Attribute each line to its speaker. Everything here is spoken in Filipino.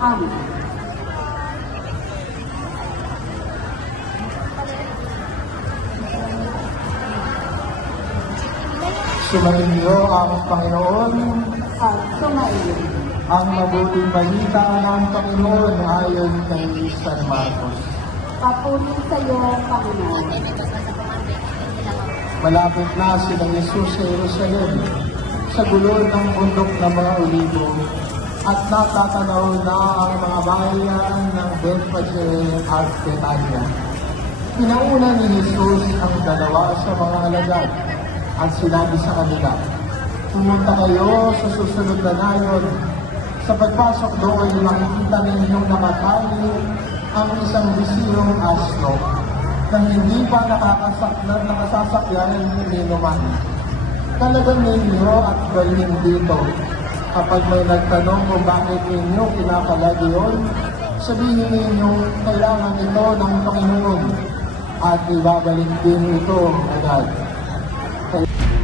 Speaker 1: Amen.
Speaker 2: Sumayin niyo ang Panginoon,
Speaker 1: At sumayin.
Speaker 2: ang mabuting balita ng Panginoon ayon kay San Marcos.
Speaker 1: Papuri sa iyo, Panginoon.
Speaker 2: Malapit na sila Jesus sa Jerusalem, sa gulo ng bundok ng mga olibo, at natatanaw na ang mga bayan ng Bethpage at Betania. Pinauna ni Jesus ang dalawa sa mga alagad at sinabi sa kanila, Pumunta kayo sa susunod na nayon. Sa pagpasok doon, makikita ninyong nakatali ang isang bisirong asno na hindi pa nakakasak na nakasasakyan ni naman. Talagang ninyo at galing dito. Kapag may nagtanong kung bakit ninyo kinakalagi yun, sabihin ninyo kailangan ito ng Panginoon at ibabalik din ito agad. Kaya-